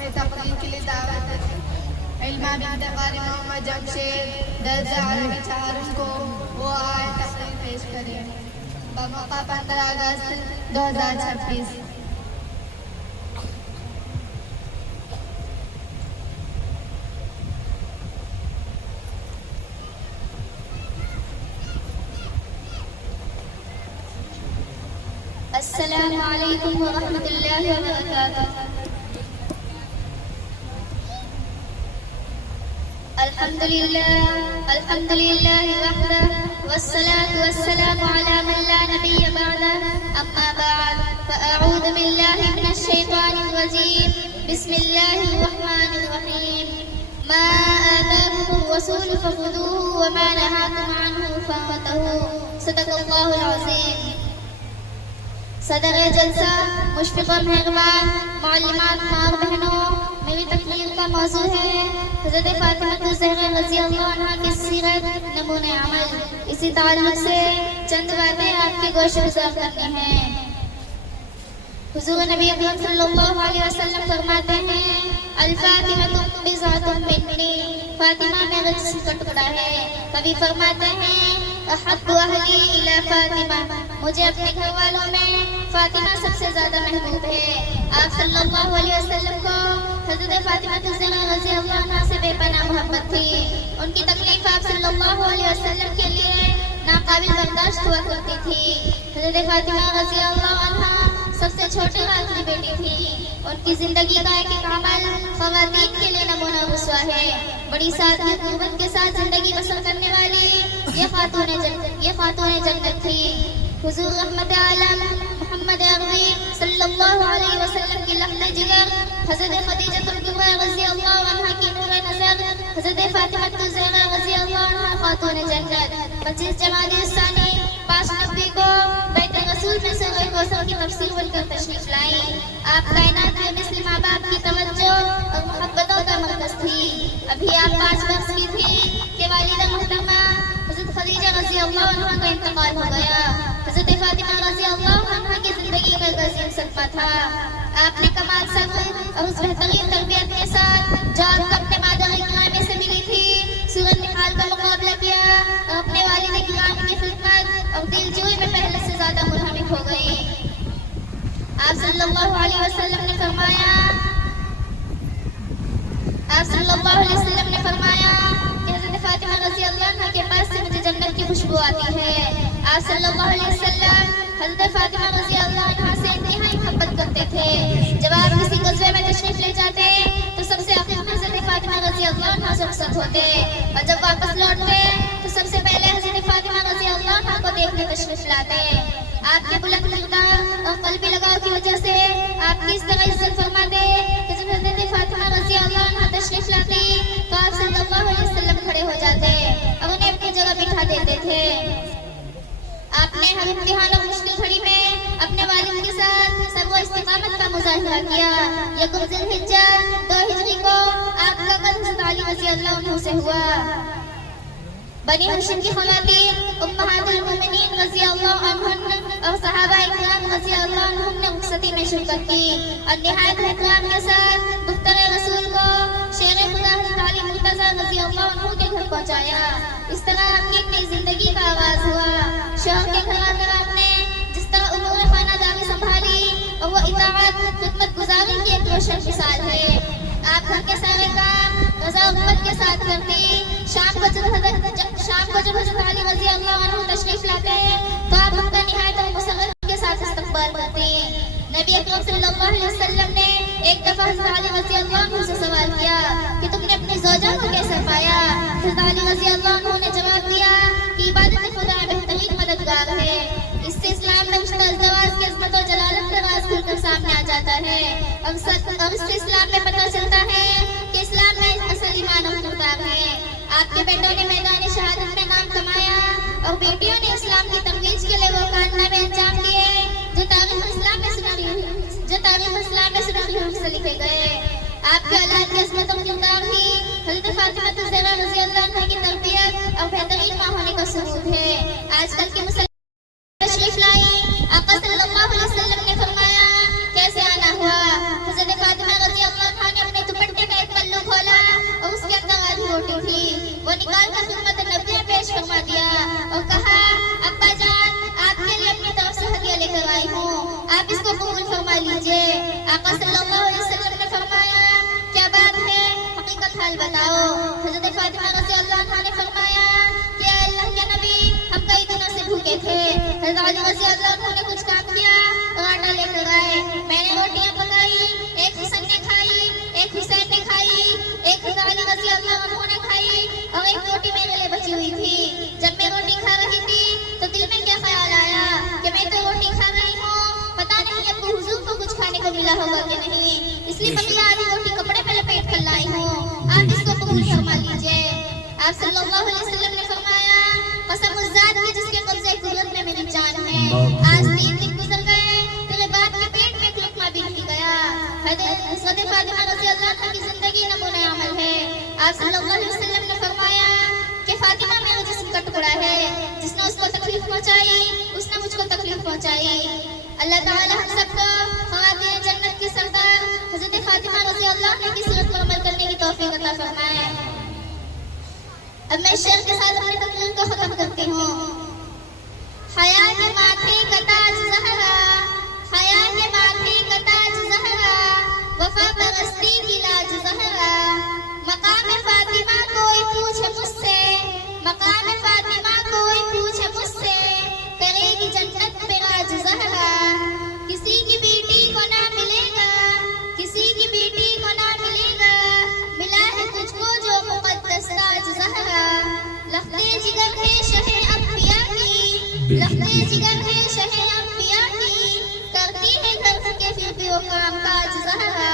میں تقریر کے لیے دعوت کرتی ہوں علمہ بنت قاری محمد جمشید درس عربی چہارم کو وہ آئے تقریر پیش کریں بموقع 15 اگست 2026۔ السلام علیکم ورحمۃ اللہ وبرکاتہ۔ الحمد للہ وحدہ والصلاة والسلام علی من لا نبی بعدہ، اما بعد فاعوذ باللہ من الشیطان الرجیم، بسم اللہ الرحمن الرحیم۔ ما آتاکم الرسول فخذوه وما نهاکم عنہ فانتہوا، صدق اللہ العظیم۔ صدر جلسہ مشفقہ مہربان معلمات ماں بہنوں، میری تقریر کا موضوع ہے حضرت فاطمہ الزہرا رضی اللہ عنہا کی سیرت نمونۂ عمل۔ اسی تعلق سے چند باتیں آپ کے گوش گزار کرنی ہیں۔ حضور نبی اکرم صلی اللہ علیہ وسلم فرماتے ہیں الفاطمہ بضعۃ منی، فاطمہ میرے جسم کا ٹکڑا ہے۔ کبھی فرماتے ہیں احب اہلی الی فاطمہ، مجھے اپنے گھر والوں میں فاطمہ سب سے زیادہ محبوب ہے۔ آپ صلی اللہ علیہ وسلم کو حضرت فاطمہ الزہرا رضی اللہ عنہا سے بے پناہ محبت تھی۔ ان کی تکلیف آپ صلی اللہ علیہ وسلم کے لیے ناقابل برداشت ہوا کرتی تھی۔ حضرت فاطمہ رضی اللہ عنہا سب سے چھوٹی اور آخری بیٹی تھی۔ ان کی زندگی کا ایک ایک عمل خواتین کے لیے نمونہ رسوا ہے۔ بڑی سادگی قربت کے ساتھ زندگی بسر کرنے والی یہ خاتون جنت تھی۔ حضور رحمت عالم محمد عربی صلی اللہ علیہ وسلم کی لحظہ جگر حضرت خدیجہ الکبریٰ رضی اللہ عنہا کی نور نظر حضرت فاطمہ الزہرا رضی اللہ عنہا خاتون جنت 25 جمادی الثانی 590 کو بیت رسول میں سورہ کوثر کی تفسیر بن کر تشریف لائی۔ آپ کائنات کے مسلم ماں باپ کی توجہ اور محبتوں کا مرکز تھی۔ ابھی آپ 5 برس کی تھی کہ والدہ محترمہ حضرت خدیجہ رضی اللہ عنہا کا انتقال ہو گیا۔ حضرت فاطمہ رضی اللہ عنہا کی زندگی کا عظیم صدمہ تھا۔ آپ نے کمال صبر اور اس بہترین تربیت کے ساتھ جو آپ کو اپنے مادر گرامی سے ملی تھی صورت حال کا مقابلہ کیا اور اپنے والد گرامی کی خدمت اور دل جوئی میں پہلے سے زیادہ منہمک ہو گئی۔ آپ صلی اللہ علیہ وسلم نے فرمایا کہ حضرت فاطمہ رضی اللہ عنہا کے پاس سے مجھے جنت کی خوشبو آتی ہے۔ آپ صلی اللہ علیہ وسلم حضرت فاطمہ رضی اللہ عنہا سے انتہائی محبت کرتے تھے۔ جب آپ کسی غزوے میں تشریف لے جاتے تو سب سے آخر میں حضرت فاطمہ رضی اللہ عنہا سے رخصت ہوتے اور جب واپس لوٹتے تو سب سے پہلے حضرت فاطمہ رضی اللہ عنہا کو دیکھنے تشریف لاتے۔ آپ کے بلند کردار اور قلبی لگاؤ کی وجہ سے آپ کی اس طرح عزت فرماتے کہ جب حضرت فاطمہ رضی اللہ عنہا تشریف لاتی تو آپ صلی اللہ علیہ وسلم کھڑے ہو جاتے اور انہیں اپنی جگہ بٹھا دیتے تھے۔ آپ نے ہر امتحان اور مشکل گھڑی میں اپنے والد کے ساتھ صبر و استقامت کا مظاہرہ کیا۔ یکم ذی الحجہ 2 ہجری کو آپ کا قدم حضرت علی رضی اللہ عنہ سے ہوا۔ بنی ہاشم کی خواتین امہات المومنین رضی اللہ عنہن اور صحابہ اکرام رضی اللہ عنہم نے رخصتی میں شرکت کی اور نہایت احترام کے ساتھ دختر رسول کو شیر خدا حضرت علی مرتضیٰ رضی اللہ عنہ کے گھر پہنچایا۔ اس طرح آپ کی ایک نئی زندگی کا آغاز ہوا۔ شوہر کے گھر آ کر آپ نے جس طرح امور خانہ داری سنبھالی اور وہ اطاعت خدمت گزاری کی ایک روشن مثال ہے۔ آپ گھر کے سارے کام رضا و رغبت کے ساتھ کرتی۔ شام کو جب حضرت علی رضی اللہ عنہ تشریف لاتے تو آپ ان کا نہایت اور مسرت کے ساتھ استقبال کرتی۔ نبی اکرم صلی اللہ علیہ وسلم نے ایک دفعہ حضرت علی رضی اللہ عنہ سے سوال کیا کہ تم نے اپنی زوجہ کو کیسے پایا؟ حضرت علی رضی اللہ عنہ نے جواب دیا کہ عبادت خدا بہترین مددگار ہے۔ اس سے اسلام میں رشتہ ازدواج کی عظمت و جلالت کا راز کھل کر سامنے آ جاتا ہے اور اس سے اسلام میں پتہ چلتا ہے کہ اسلام میں اصل ایمان اور کردار ہے۔ آپ کے بیٹوں نے میدان شہادت میں نام کمایا اور بیٹیوں نے اسلام کی ترویج کے لیے وہ کارنامے انجام دیے جو تاریخ اسلام میں سنہری حروف سے لکھے گئے۔ آپ کے اولاد کی عظمت اور کردار ہی حضرت فاطمہ الزہرا رضی اللہ عنہا کی تربیت اور بہترین ماں ہونے کا ثبوت ہے۔ آج کل کے مسلمان تشریف لائی، آقا صلی اللہ علیہ وسلم نے فرمایا کیسے آنا ہوا؟ حضرت فاطمہ رضی اللہ عنہا نے اپنے نکال کر خدمت نبی پیش فرما دیا اور کہا ابا جان آپ کے لیے اپنی طرف سے ہدیہ لے کر آئی ہوں، آپ اس کو قبول فرما لیجئے۔ آقا صلی اللہ علیہ وسلم نے فرمایا کیا بات ہے، حقیقت حال بتاؤ۔ حضرت فاطمہ رضی اللہ عنہا نے فرمایا کہ اے اللہ کے نبی ہم کئی دنوں سے بھوکے تھے، حضرت علی رضی اللہ عنہ نے کچھ کام کیا اور آٹا لے کر آئے، میں نے روٹیاں پکائی، ایک حسن نے کھائی، ایک حسین نے کھائی، ایک حضرت علی رضی اللہ عنہ نے کھائی اور ایک روٹی میرے لیے بچی ہوئی تھی۔ جب میں روٹی کھا رہی تھی تو دل میں کیا خیال آیا کہ میں تو روٹی کھا رہی ہوں، پتہ نہیں اب حضور کو کچھ کھانے کو ملا ہوگا کہ نہیں، اس لیے میں یہ آدھی روٹی کپڑے میں لپیٹ کر لائی ہوں، آپ اس کو قبول فرما لیجئے۔ آپ صلی اللہ علیہ وسلم نے فرمایا قسم اس ذات کی جس کے قبضے قدرت میں میری جان ہے، آج 3 دن گزر گئے تیرے بات کے پیٹ میں ایک لقمہ بھی نہیں گیا۔ حضرت فاطمہ رضی اللہ عنہ کی زندگی نمونہ عمل ہے۔ آپ صلی اللہ علیہ وسلم نے فرمایا کہ فاطمہ میرے جسم کا ٹکڑا ہے، جس نے اس کو تکلیف پہنچائی اس نے مجھ کو تکلیف پہنچائی۔ اللہ تعالی ہم سب کو خواتین جنت کی سردار حضرت فاطمہ رضی اللہ عنہ کی سیرت پر عمل کرنے کی توفیق عطا فرمائے۔ اب میں شعر کے ساتھ اپنی تقریر کو ختم کرتی ہوں۔ حیا کے ماتھے کا تاج زہرا، حیا کے ماتھے کا تاج زہرا، وفا پرستی کی لاج زہرا، مقام فاطمہ کوئی پوچھے مجھ سے، مقام فاطمہ کوئی پوچھے مجھ سے، کرے گی جنت پہ راج زہرا۔ کسی کی بیٹی کو نہ ملے گا، کسی کی بیٹی کو نہ ملے گا، ملا ہے تجھ کو جو مقدس تاج زہرا۔ لختے جگر ہے شہ انبیاء کی، لختے جگر ہے شہ انبیاء کی، کرتی ہے درد کے پھر بھی وہ کام کاج زہرا۔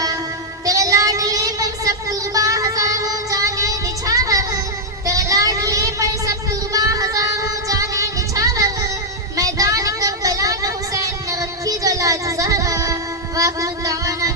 تیرے لاڈلے پر سب قرباں ہزاروں جانے نچھاور، تیرے لاڈلے پر سب قرباں ہزاروں جانے نچھاور، میدان کربلا میں حسین نے رکھی جو لاج زہرا۔ وآخر دعوانا